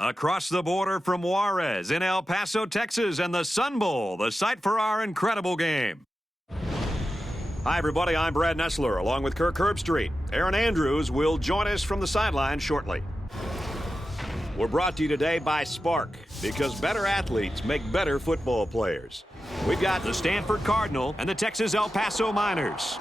Across the border from Juarez in El Paso, Texas, and the Sun Bowl, the site for our incredible game. Hi, everybody. I'm Brad Nessler, along with Kirk Herbstreit. Aaron Andrews will join us from the sideline shortly. We're brought to you today by Spark, because better athletes make better football players. We've got the Stanford Cardinal and the Texas El Paso Miners.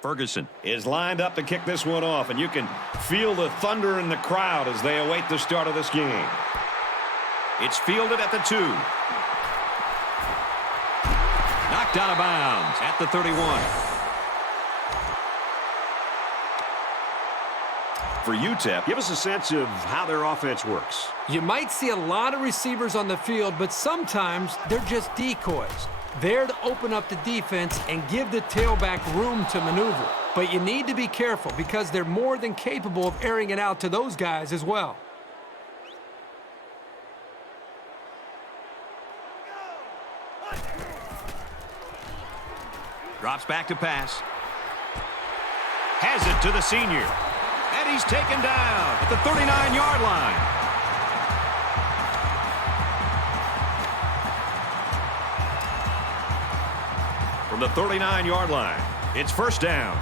Ferguson is lined up to kick this one off, and you can feel the thunder in the crowd as they await the start of this game. It's fielded at the 2. Knocked out of bounds at the 31. For UTEP, give us a sense of how their offense works. You might see a lot of receivers on the field, but sometimes they're just decoys. There to open up the defense and give the tailback room to maneuver. But you need to be careful because they're more than capable of airing it out to those guys as well. Drops back to pass. Has it to the senior. And he's taken down at the 39-yard line. From the 39-yard line, it's first down.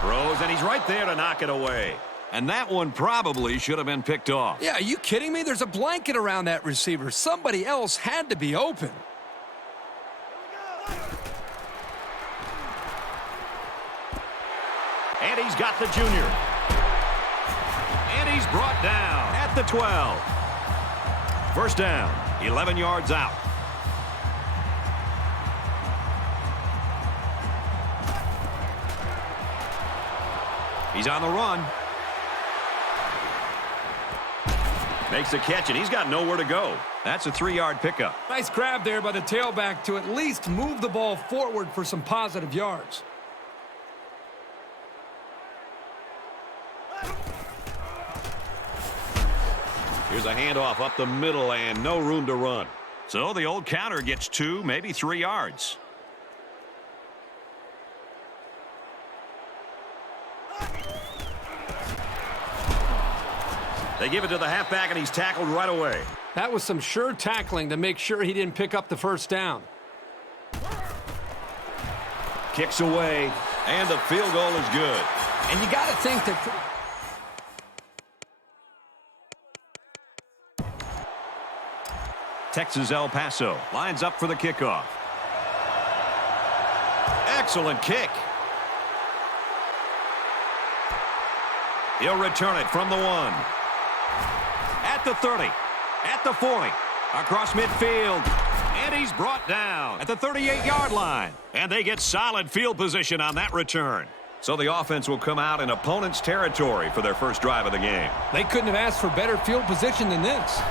Throws, and he's right there to knock it away. And that one probably should have been picked off. Yeah, are you kidding me? There's a blanket around that receiver. Somebody else had to be open. And he's got the junior. And he's brought down at the 12. First down, 11 yards out. He's on the run. Makes the catch, and he's got nowhere to go. That's a 3-yard pickup. Nice grab there by the tailback to at least move the ball forward for some positive yards. Here's a handoff up the middle and no room to run. So the old counter gets 2, maybe 3 yards. They give it to the halfback, and he's tackled right away. That was some sure tackling to make sure he didn't pick up the first down. Kicks away, and the field goal is good. And you got to think that... Texas El Paso lines up for the kickoff. Excellent kick. He'll return it from the 1. At the 30. At the 40. Across midfield. And he's brought down at the 38-yard line. And they get solid field position on that return. So the offense will come out in opponent's territory for their first drive of the game. They couldn't have asked for better field position than this.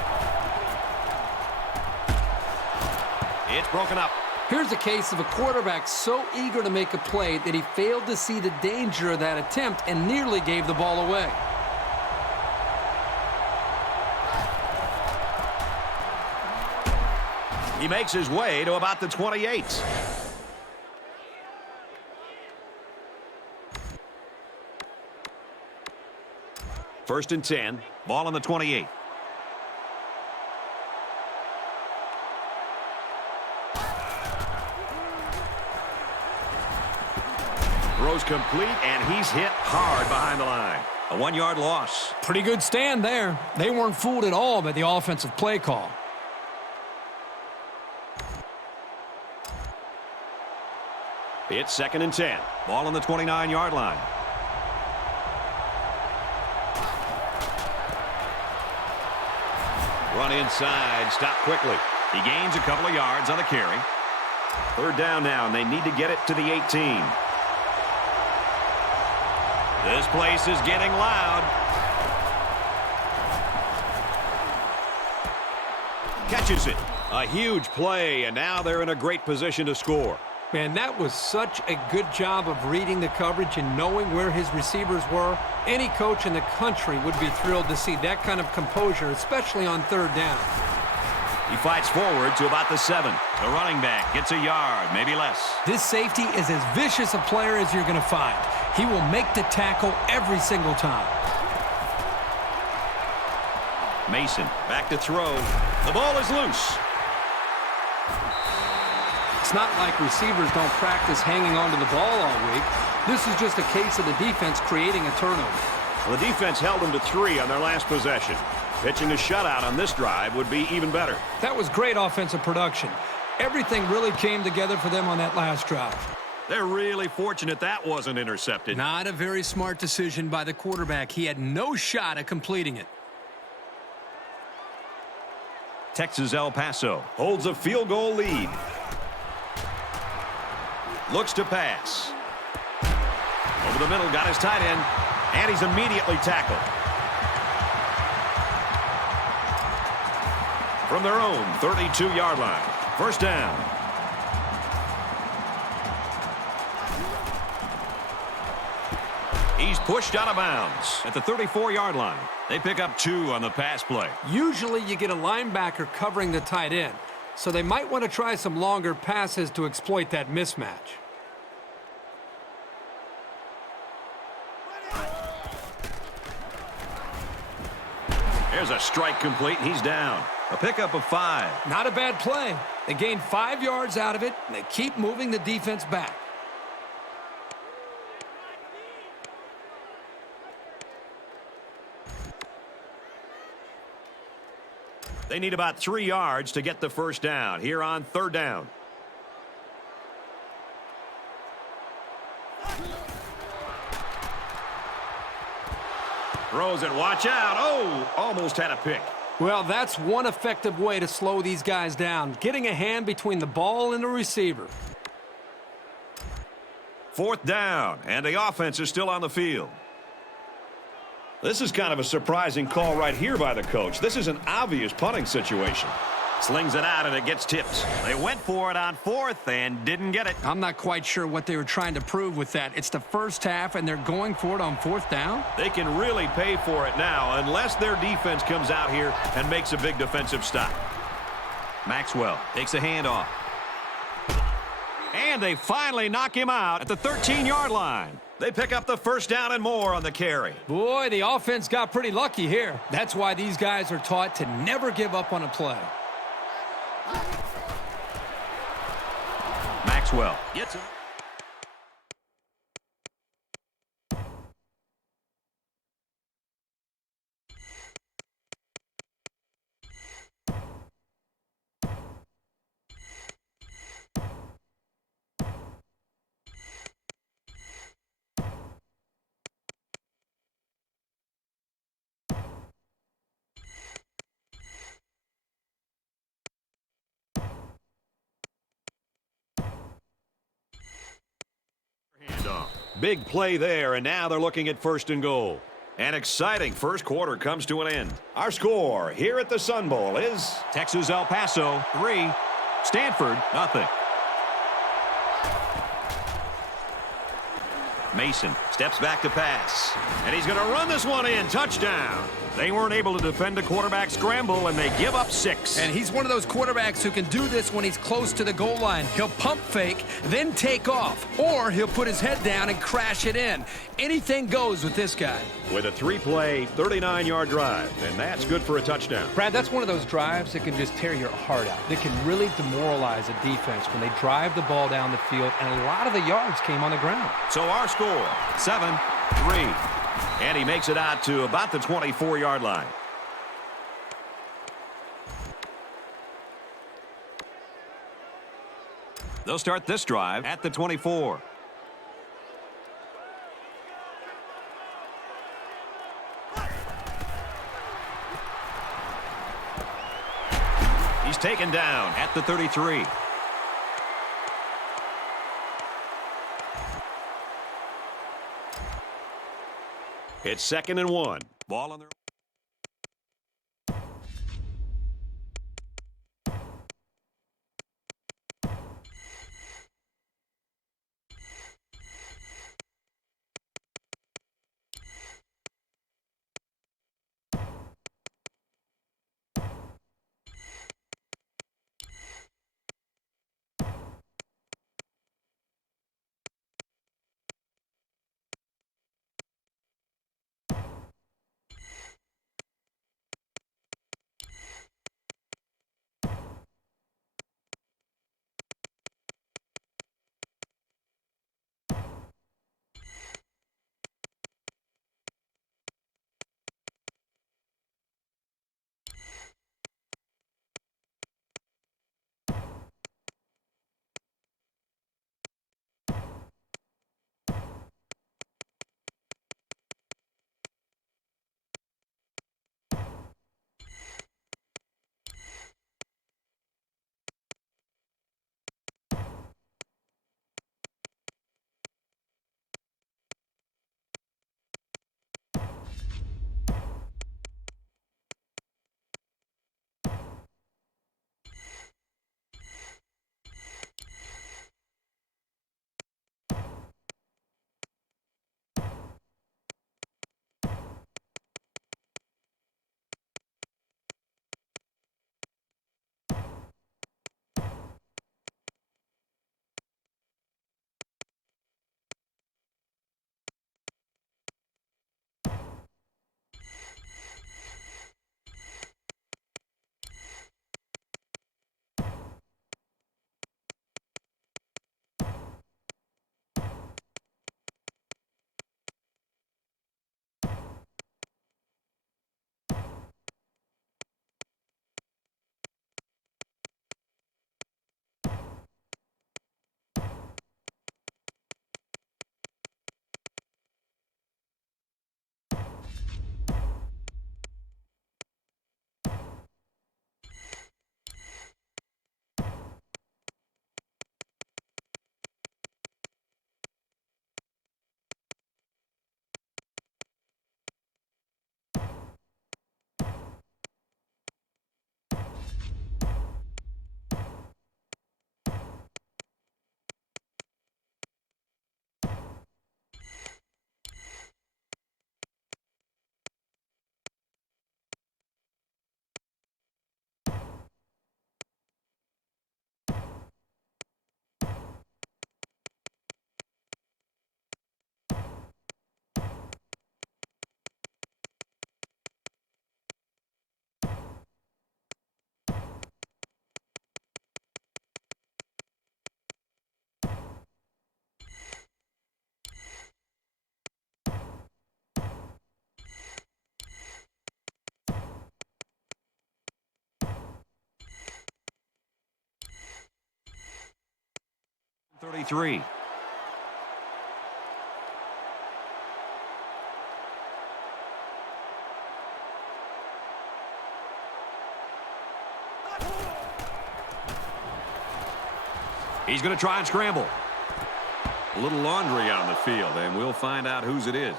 It's broken up. Here's a case of a quarterback so eager to make a play that he failed to see the danger of that attempt and nearly gave the ball away. He makes his way to about the 28. First and 10. Ball on the 28. Throws complete, and he's hit hard behind the line. A 1-yard loss. Pretty good stand there. They weren't fooled at all by the offensive play call. It's second and 10. Ball on the 29-yard line. Run inside, stop quickly. He gains a couple of yards on the carry. Third down now, and they need to get it to the 18. This place is getting loud. Catches it. A huge play, and now they're in a great position to score. Man, that was such a good job of reading the coverage and knowing where his receivers were. Any coach in the country would be thrilled to see that kind of composure, especially on third down. He fights forward to about the 7. The running back gets a yard, maybe less. This safety is as vicious a player as you're going to find. He will make the tackle every single time. Mason back to throw. The ball is loose. It's not like receivers don't practice hanging onto the ball all week. This is just a case of the defense creating a turnover. Well, the defense held them to 3 on their last possession. Pitching a shutout on this drive would be even better. That was great offensive production. Everything really came together for them on that last drive. They're really fortunate that wasn't intercepted. Not a very smart decision by the quarterback. He had no shot at completing it. Texas El Paso holds a field goal lead. Looks to pass. Over the middle, got his tight end, and he's immediately tackled. From their own 32-yard line. First down. He's pushed out of bounds at the 34-yard line. They pick up 2 on the pass play. Usually you get a linebacker covering the tight end, so they might want to try some longer passes to exploit that mismatch. There's a strike complete, and he's down. A pickup of 5. Not a bad play. They gained 5 yards out of it, and they keep moving the defense back. They need about 3 yards to get the first down here on third down. Throws it, watch out. Oh, almost had a pick. Well, that's one effective way to slow these guys down, getting a hand between the ball and the receiver. Fourth down, and the offense is still on the field. This is kind of a surprising call right here by the coach. This is an obvious punting situation. Slings it out, and it gets tipped. They went for it on 4th and didn't get it. I'm not quite sure what they were trying to prove with that. It's the first half, and they're going for it on 4th down. They can really pay for it now unless their defense comes out here and makes a big defensive stop. Maxwell takes a handoff. And they finally knock him out at the 13-yard line. They pick up the first down and more on the carry. Boy, the offense got pretty lucky here. That's why these guys are taught to never give up on a play. Maxwell gets it. Big play there, and now they're looking at 1st and goal. An exciting first quarter comes to an end. Our score here at the Sun Bowl is Texas El Paso 3, Stanford nothing. Mason steps back to pass, and he's going to run this one in. Touchdown. They weren't able to defend a quarterback scramble, and they give up 6. And he's one of those quarterbacks who can do this when he's close to the goal line. He'll pump fake, then take off, or he'll put his head down and crash it in. Anything goes with this guy. With a 3-play, 39-yard drive, and that's good for a touchdown. Brad, that's one of those drives that can just tear your heart out. That can really demoralize a defense when they drive the ball down the field, and a lot of the yards came on the ground. So our score, 7-3. And he makes it out to about the 24-yard line. They'll start this drive at the 24. He's taken down at the 33. It's 2nd and 1. Ball on their... 33. He's going to try and scramble. A little laundry on the field, and we'll find out whose it is.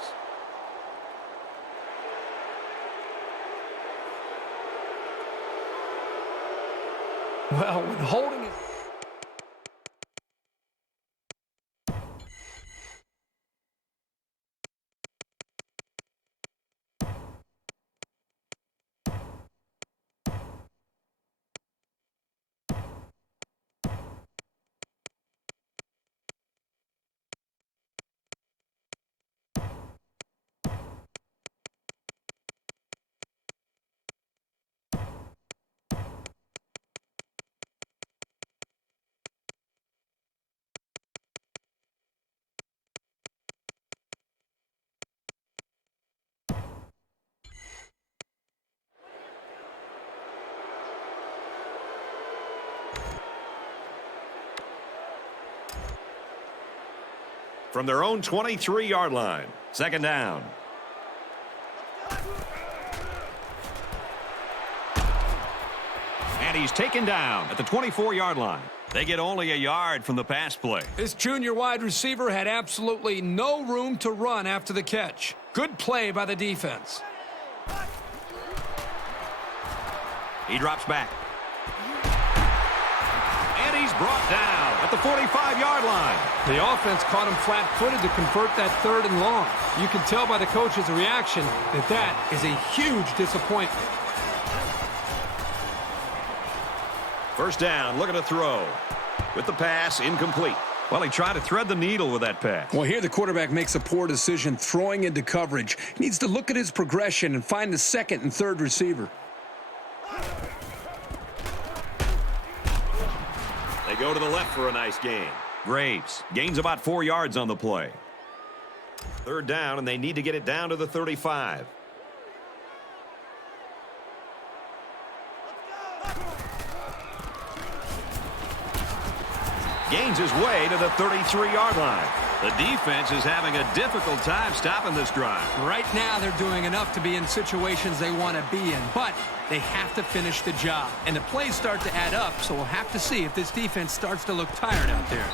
Well, when holding it... From their own 23-yard line, second down. And he's taken down at the 24-yard line. They get only a yard from the pass play. This junior wide receiver had absolutely no room to run after the catch. Good play by the defense. He drops back. And he's brought down at the 45-yard line. The offense caught him flat-footed to convert that 3rd and long. You can tell by the coach's reaction that that is a huge disappointment. First down, looking to throw. With the pass, incomplete. Well, he tried to thread the needle with that pass. Well, here the quarterback makes a poor decision throwing into coverage. He needs to look at his progression and find the 2nd and 3rd receiver. They go to the left for a nice gain. Graves gains about 4 yards on the play. Third down, and they need to get it down to the 35. Gains his way to the 33-yard line. The defense is having a difficult time stopping this drive. Right now, they're doing enough to be in situations they want to be in, but they have to finish the job. And the plays start to add up, so we'll have to see if this defense starts to look tired out there.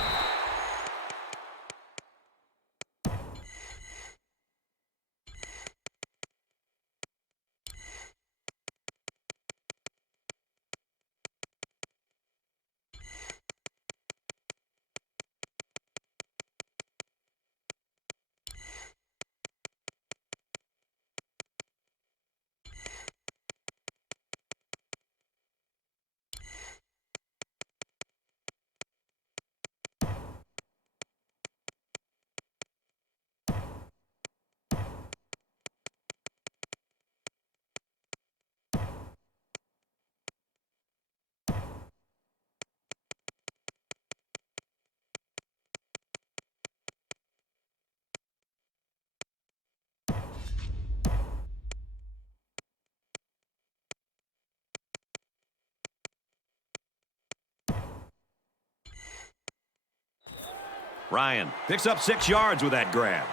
Ryan picks up 6 yards with that grab.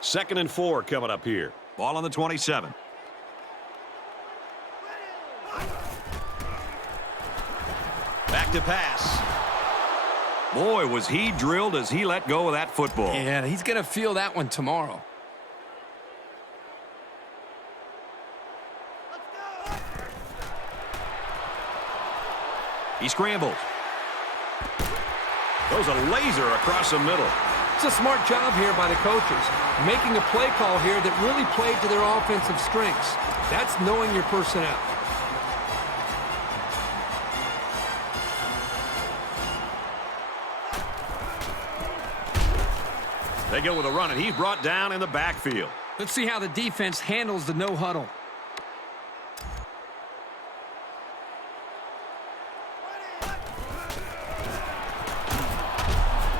Second and 4 coming up here. Ball on the 27. Back to pass. Boy, was he drilled as he let go of that football. Yeah, he's going to feel that one tomorrow. He scrambles. Throws a laser across the middle. It's a smart job here by the coaches, making a play call here that really played to their offensive strengths. That's knowing your personnel. They go with a run, and he's brought down in the backfield. Let's see how the defense handles the no huddle.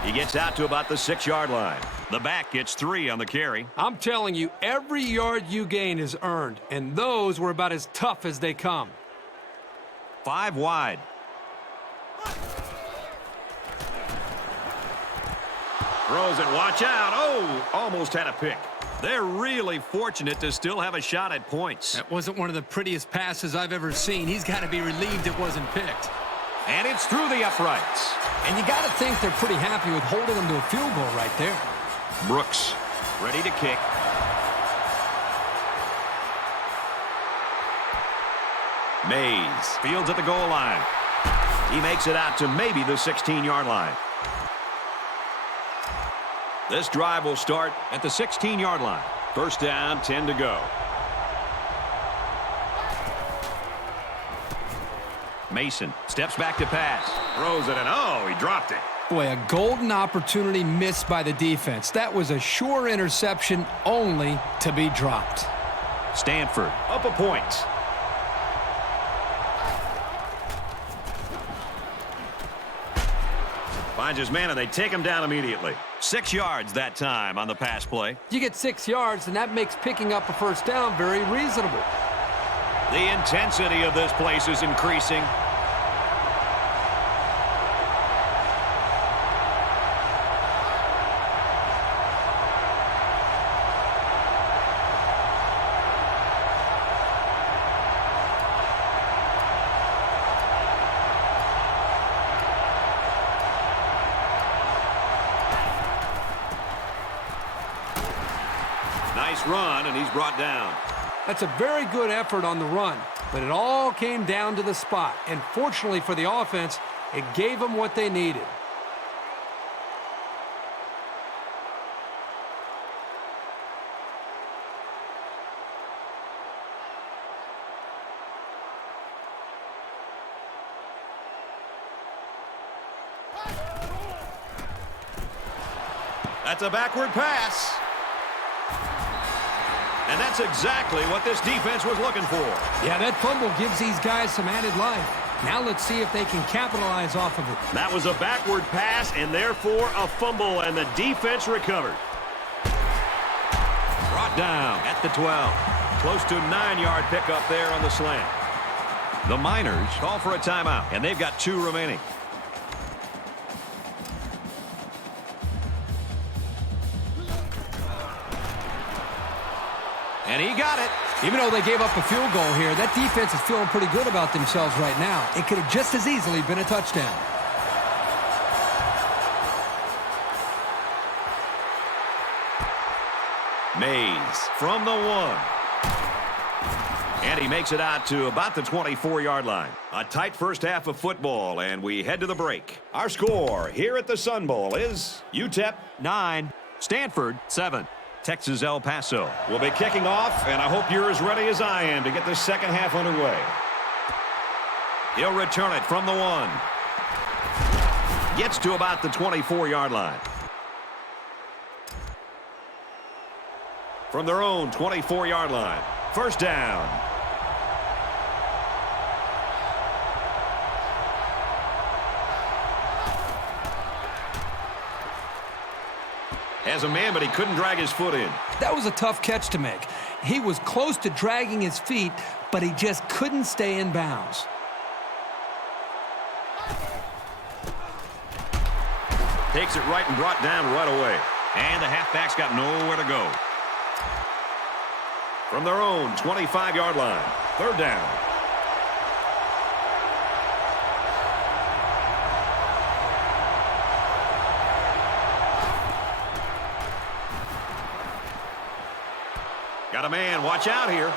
He gets out to about the 6-yard line. The back gets 3 on the carry. I'm telling you, every yard you gain is earned, and those were about as tough as they come. 5 wide. Throws it, watch out. Oh, almost had a pick. They're really fortunate to still have a shot at points. That wasn't one of the prettiest passes I've ever seen. He's got to be relieved it wasn't picked. And it's through the uprights. And you got to think they're pretty happy with holding them to a field goal right there. Brooks ready to kick. Mays fields at the goal line. He makes it out to maybe the 16-yard line. This drive will start at the 16-yard line. First down, 10 to go. Mason steps back to pass. Throws it, and oh, he dropped it. Boy, a golden opportunity missed by the defense. That was a sure interception, only to be dropped. Stanford up a point. Finds his man, and they take him down immediately. 6 yards that time on the pass play. You get 6 yards, and that makes picking up a first down very reasonable. The intensity of this place is increasing. Nice run, and he's brought down. That's a very good effort on the run, but it all came down to the spot. And fortunately for the offense, it gave them what they needed. That's a backward pass. And that's exactly what this defense was looking for. Yeah, that fumble gives these guys some added life. Now let's see if they can capitalize off of it. That was a backward pass and therefore a fumble, and the defense recovered. Brought down at the 12. Close to 9-yard pickup there on the slant. The Miners call for a timeout, and they've got 2 remaining. And he got it. Even though they gave up a field goal here, that defense is feeling pretty good about themselves right now. It could have just as easily been a touchdown. Mays from the 1. And he makes it out to about the 24-yard line. A tight first half of football, and we head to the break. Our score here at the Sun Bowl is UTEP 9, Stanford 7. Texas El Paso will be kicking off, and I hope you're as ready as I am to get this second half underway. He'll return it from the 1. Gets to about the 24-yard line. From their own 24-yard line. First down. Has a man, but he couldn't drag his foot in. That was a tough catch to make. He was close to dragging his feet, but he just couldn't stay in bounds. Takes it right and brought down right away. And the halfback's got nowhere to go. From their own 25-yard line. Third down. Got a man, watch out here.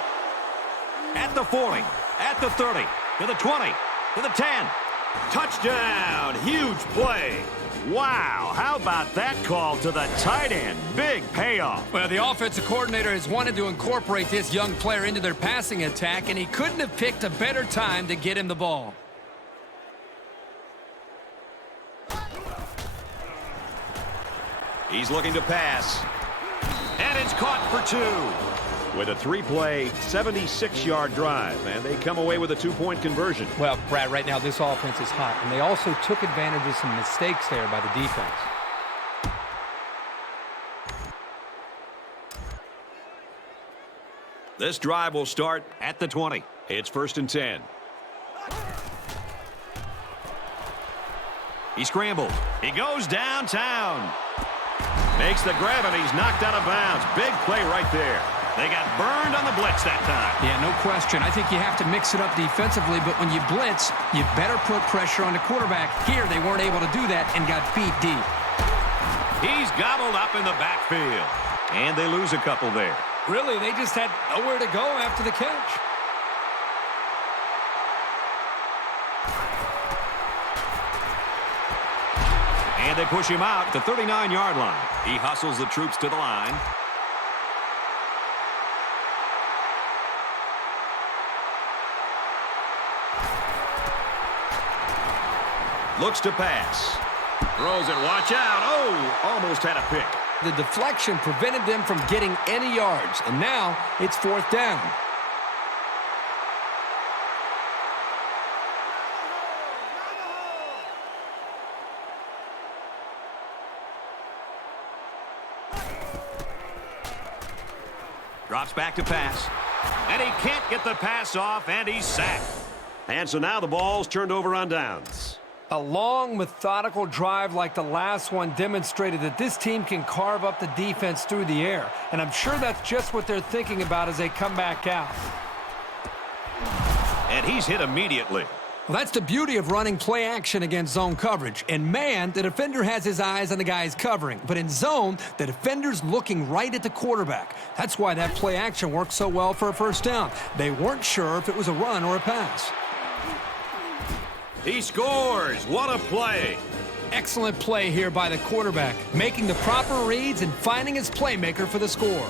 At the 40, at the 30, to the 20, to the 10. Touchdown, huge play. Wow, how about that call to the tight end? Big payoff. Well, the offensive coordinator has wanted to incorporate this young player into their passing attack, and he couldn't have picked a better time to get him the ball. He's looking to pass. And it's caught for 2. With a 3-play, 76-yard drive, and they come away with a 2-point conversion. Well, Brad, right now this offense is hot, and they also took advantage of some mistakes there by the defense. This drive will start at the 20. It's 1st and 10. He scrambled. He goes downtown. Makes the grab, and he's knocked out of bounds. Big play right there. They got burned on the blitz that time. Yeah, no question. I think you have to mix it up defensively, but when you blitz, you better put pressure on the quarterback. Here, they weren't able to do that and got beat deep. He's gobbled up in the backfield. And they lose a couple there. Really, they just had nowhere to go after the catch. And they push him out to the 39-yard line. He hustles the troops to the line. Looks to pass. Throws it. Watch out. Oh, almost had a pick. The deflection prevented them from getting any yards, and now it's 4th down. Drops back to pass. And he can't get the pass off, and he's sacked. And so now the ball's turned over on downs. A long, methodical drive like the last one demonstrated that this team can carve up the defense through the air. And I'm sure that's just what they're thinking about as they come back out. And he's hit immediately. Well, that's the beauty of running play action against zone coverage. In man, the defender has his eyes on the guys covering. But in zone, the defender's looking right at the quarterback. That's why that play action worked so well for a first down. They weren't sure if it was a run or a pass. He scores. What a play. Excellent play here by the quarterback, making the proper reads and finding his playmaker for the score.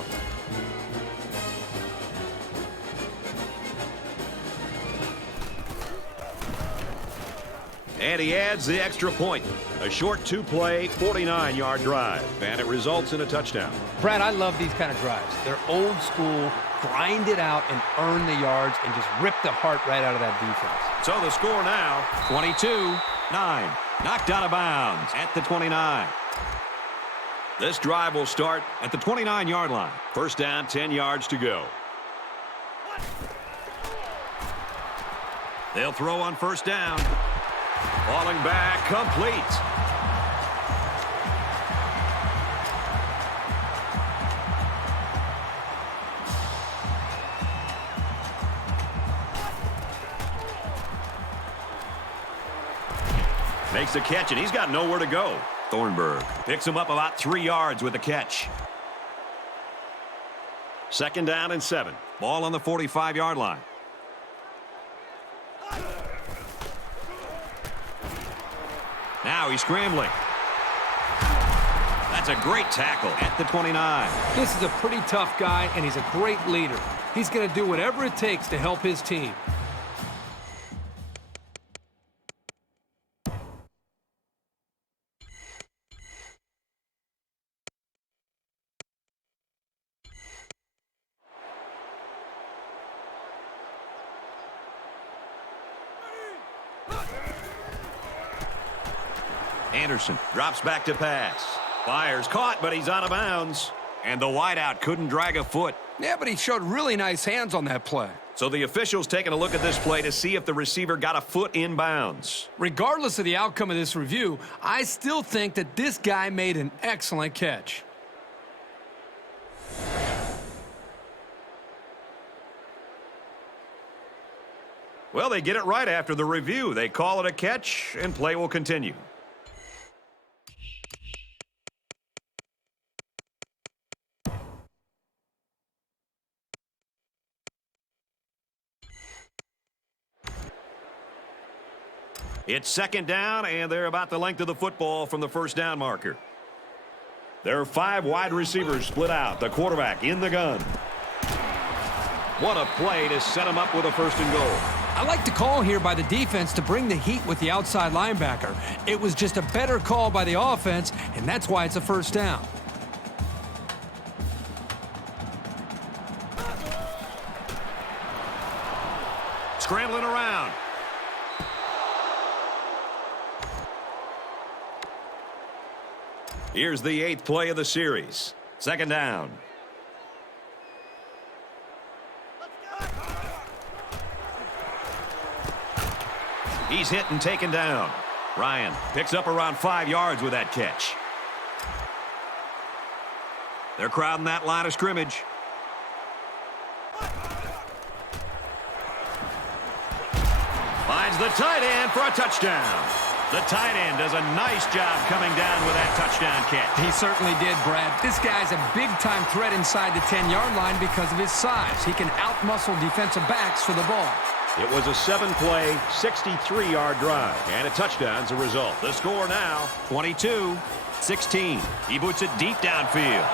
And he adds the extra point. A short 2-play, 49-yard drive. And it results in a touchdown. Brad, I love these kind of drives. They're old school, grind it out and earn the yards and just rip the heart right out of that defense. So the score now, 22-9. Knocked out of bounds at the 29. This drive will start at the 29-yard line. First down, 10 yards to go. They'll throw on first down. Falling back, complete. Makes the catch, and he's got nowhere to go. Thornburg picks him up about 3 yards with the catch. Second down and 7. Ball on the 45-yard line. Now he's scrambling. That's a great tackle at the 29. This is a pretty tough guy, and he's a great leader. He's going to do whatever it takes to help his team. Anderson drops back to pass. Fires, caught, but he's out of bounds. And the wideout couldn't drag a foot. Yeah, but he showed really nice hands on that play. So the official's taking a look at this play to see if the receiver got a foot in bounds. Regardless of the outcome of this review, I still think that this guy made an excellent catch. Well, they get it right after the review. They call it a catch, and play will continue. It's second down, and they're about the length of the football from the first down marker. There are 5 wide receivers split out. The quarterback in the gun. What a play to set him up with a first and goal. I like the call here by the defense to bring the heat with the outside linebacker. It was just a better call by the offense, and that's why it's a first down. Scrambling around. Here's the 8th play of the series. Second down. He's hit and taken down. Ryan picks up around 5 yards with that catch. They're crowding that line of scrimmage. Finds the tight end for a touchdown. The tight end does a nice job coming down with that touchdown catch. He certainly did, Brad. This guy's a big-time threat inside the 10-yard line because of his size. He can out-muscle defensive backs for the ball. It was a 7-play, 63-yard drive, and a touchdown's a result. The score now, 22-16. He boots it deep downfield.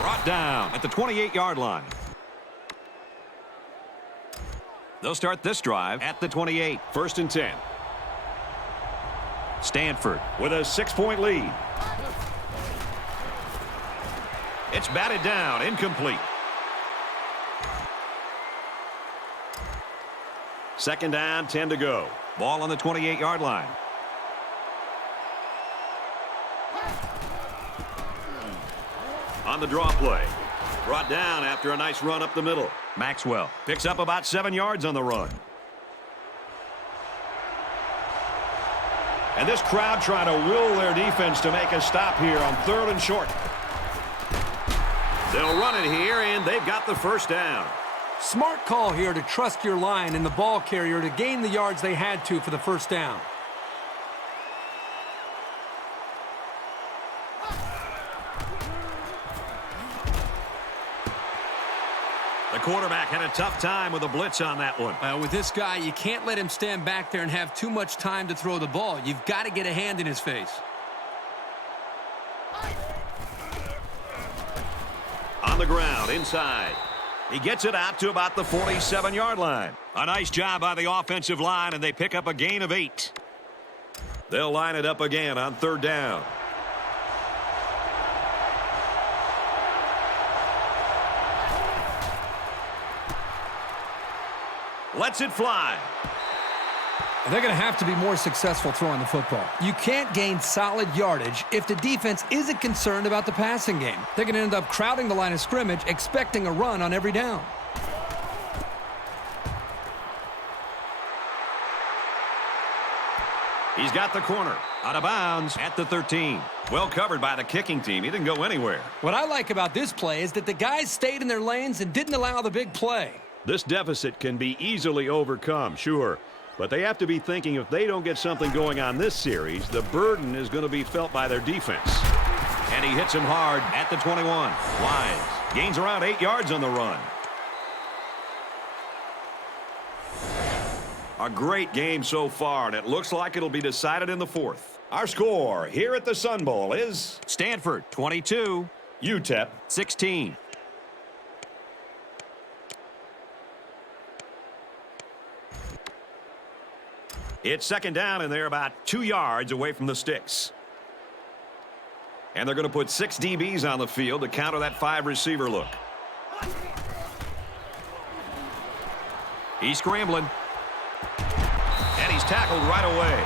Brought down at the 28-yard line. They'll start this drive at the 28. 1st and 10. Stanford with a 6-point lead. It's batted down, incomplete. 2nd down, 10 to go. Ball on the 28-yard line. On the draw play. Brought down after a nice run up the middle. Maxwell picks up about 7 yards on the run. And this crowd trying to will their defense to make a stop here on 3rd and short. They'll run it here, and they've got the 1st down. Smart call here to trust your line and the ball carrier to gain the yards they had to for the 1st down. The quarterback had a tough time with a blitz on that one. With this guy, you can't let him stand back there and have too much time to throw the ball. You've got to get a hand in his face. On the ground, inside. He gets it out to about the 47-yard line. A nice job by the offensive line, and they pick up a gain of 8. They'll line it up again on 3rd down. Lets it fly. They're going to have to be more successful throwing the football. You can't gain solid yardage if the defense isn't concerned about the passing game. They're going to end up crowding the line of scrimmage, expecting a run on every down. He's got the corner. Out of bounds at the 13. Well covered by the kicking team. He didn't go anywhere. What I like about this play is that the guys stayed in their lanes and didn't allow the big play. This deficit can be easily overcome, sure. But they have to be thinking if they don't get something going on this series, the burden is going to be felt by their defense. And he hits him hard at the 21. Wise gains around 8 yards on the run. A great game so far, and it looks like it'll be decided in the 4th. Our score here at the Sun Bowl is Stanford 22, UTEP 16. It's 2nd down, and they're about 2 yards away from the sticks. And they're going to put 6 DBs on the field to counter that 5-receiver look. He's scrambling. And he's tackled right away.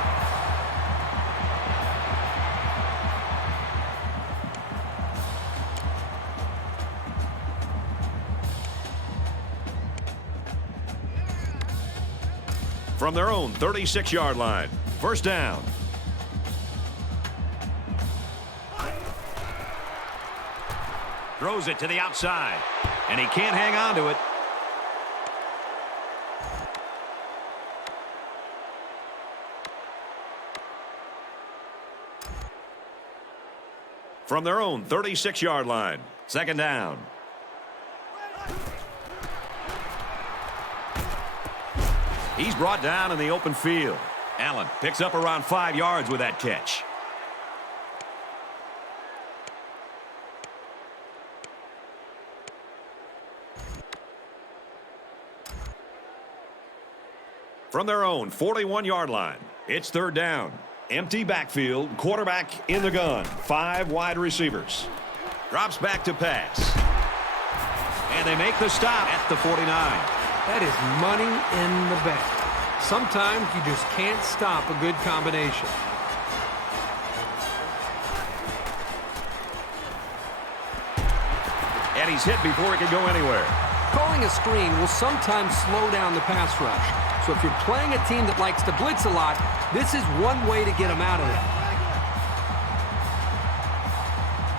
From their own 36-yard line. 1st down. Throws it to the outside. And he can't hang on to it. From their own 36-yard line. 2nd down. He's brought down in the open field. Allen picks up around 5 yards with that catch. From their own 41-yard line, it's 3rd down. Empty backfield, quarterback in the gun. 5 wide receivers. Drops back to pass. And they make the stop at the 49. That is money in the bank. Sometimes you just can't stop a good combination. And he's hit before he can go anywhere. Calling a screen will sometimes slow down the pass rush. So if you're playing a team that likes to blitz a lot, this is one way to get them out of it.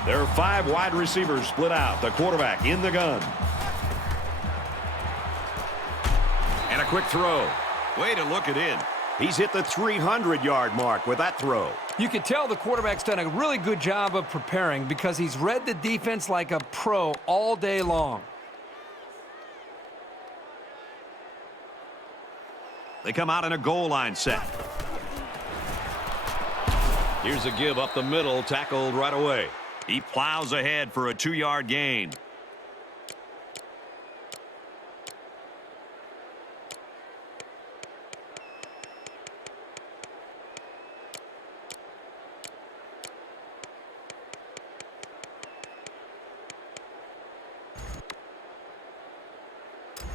There are 5 wide receivers split out. The quarterback in the gun. And a quick throw. Way to look it in. He's hit the 300-yard mark with that throw. You can tell the quarterback's done a really good job of preparing because he's read the defense like a pro all day long. They come out in a goal line set. Here's a give up the middle, tackled right away. He plows ahead for a 2-yard gain.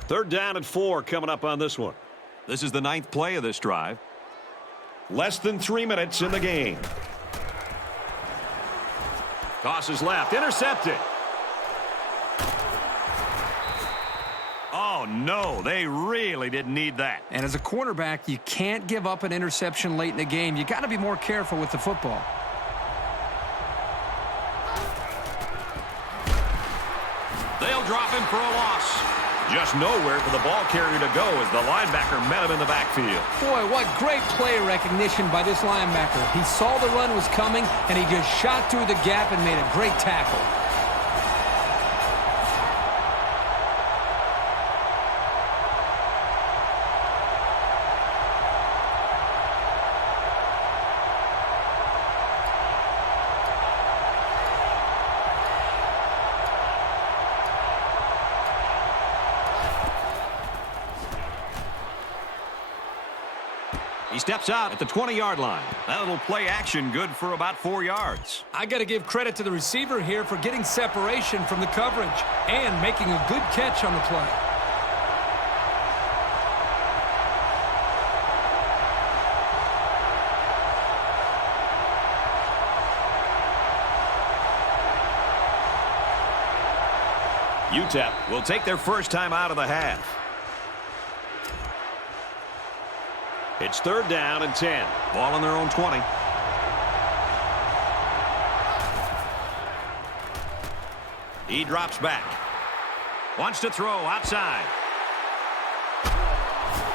Third down and 4 coming up on this one. This is the 9th play of this drive. Less than 3 minutes in the game. Tosses left, intercepted. Oh, no, they really didn't need that. And as a quarterback, you can't give up an interception late in the game. You got to be more careful with the football. They'll drop him for a loss. Just nowhere for the ball carrier to go as the linebacker met him in the backfield. Boy, what great play recognition by this linebacker. He saw the run was coming, and he just shot through the gap and made a great tackle. He steps out at the 20-yard line. That little play action good for about 4 yards. I got to give credit to the receiver here for getting separation from the coverage and making a good catch on the play. UTEP will take their first time out of the half. It's 3rd down and 10. Ball on their own 20. He drops back. Wants to throw outside.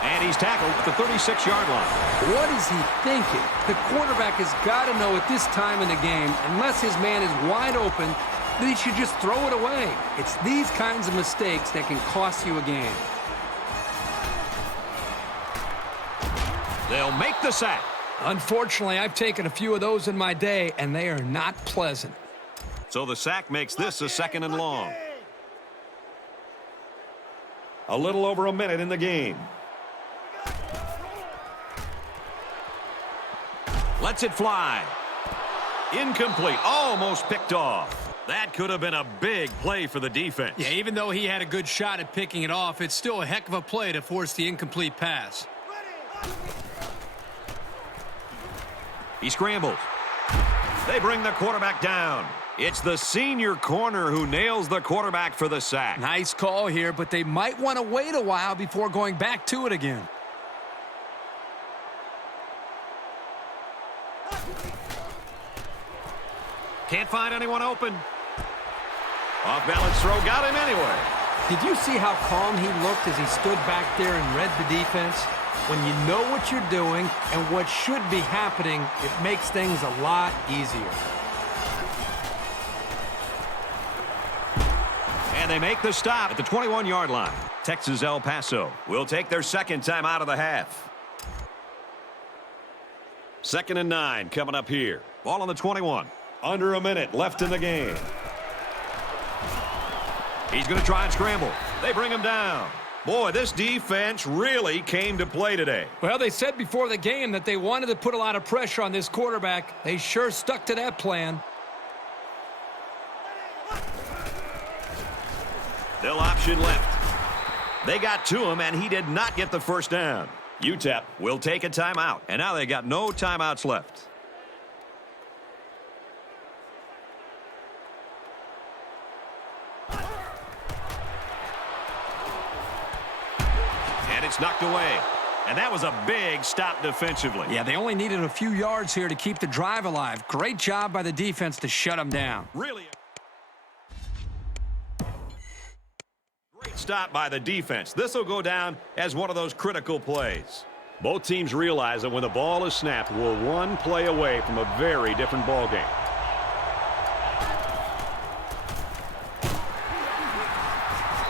And he's tackled at the 36-yard line. What is he thinking? The quarterback has got to know at this time in the game, unless his man is wide open, that he should just throw it away. It's these kinds of mistakes that can cost you a game. They'll make the sack. Unfortunately, I've taken a few of those in my day, and they are not pleasant. So the sack makes this a 2nd and long. A little over a minute in the game. Lets it fly. Incomplete. Almost picked off. That could have been a big play for the defense. Yeah, even though he had a good shot at picking it off, it's still a heck of a play to force the incomplete pass. He scrambles. They bring the quarterback down. It's the senior corner who nails the quarterback for the sack. Nice call here, but they might want to wait a while before going back to it again. Can't find anyone open. Off-balance throw got him anyway. Did you see how calm he looked as he stood back there and read the defense? When you know what you're doing and what should be happening, it makes things a lot easier. And they make the stop at the 21-yard line. Texas El Paso will take their 2nd time out of the half. 2nd and 9 coming up here. Ball on the 21. Under a minute left in the game. He's going to try and scramble. They bring him down. Boy, this defense really came to play today. Well, they said before the game that they wanted to put a lot of pressure on this quarterback. They sure stuck to that plan. They'll option left. They got to him, and he did not get the first down. UTEP will take a timeout, and now they got no timeouts left. It's knocked away. And that was a big stop defensively. Yeah, they only needed a few yards here to keep the drive alive. Great job by the defense to shut them down. Really great stop by the defense. This will go down as one of those critical plays. Both teams realize that when the ball is snapped, we're one play away from a very different ball game.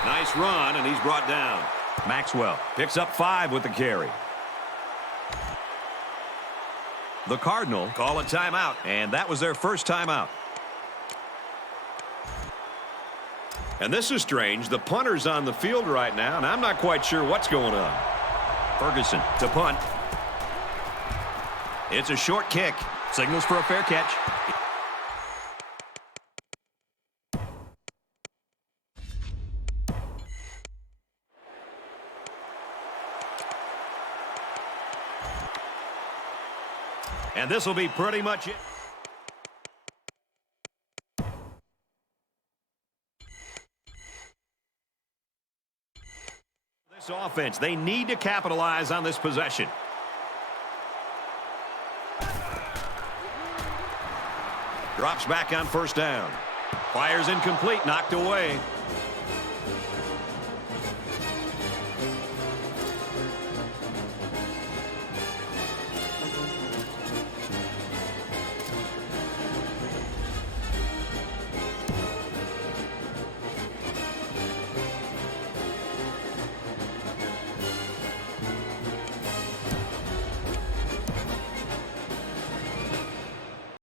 Nice run, and he's brought down. Maxwell picks up 5 with the carry. The Cardinals call a timeout, and that was their first timeout. And this is strange. The punter's on the field right now, and I'm not quite sure what's going on. Ferguson to punt. It's a short kick. Signals for a fair catch. And this will be pretty much it. This offense, they need to capitalize on this possession. Drops back on first down. Fires incomplete, knocked away.